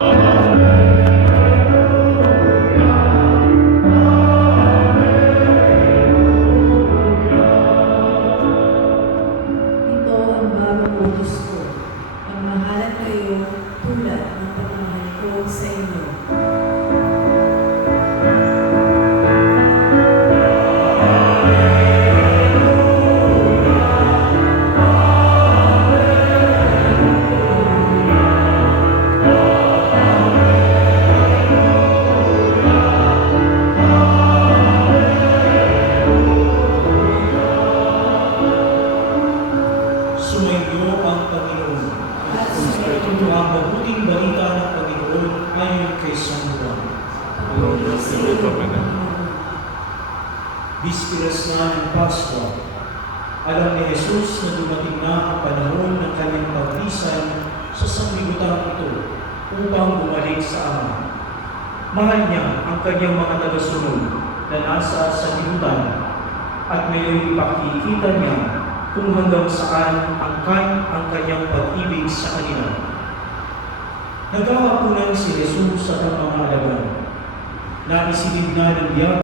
Ito ang bagong utos ko, ang mahalan kayo tulad ng pagmamahal ko sa inyo. Sumainyo ang Panginoon. Ito ang mabuting balita ng Panginoon ayon kay San Juan. Bispiras na ng Pasko, alam ni Jesus na dumating na ang panahon ng kanyang paglisan sa sanglibutan ito upang bumalik sa Ama. Mahal niya ang kanyang mga tagasunod na nasa sanglibutan at ngayon ipakikita niya kung hanggang saan ang kanyang pag-ibig sa kanila. Naghahaponan si Jesus sa mga alagad. Naisilid na ng diablo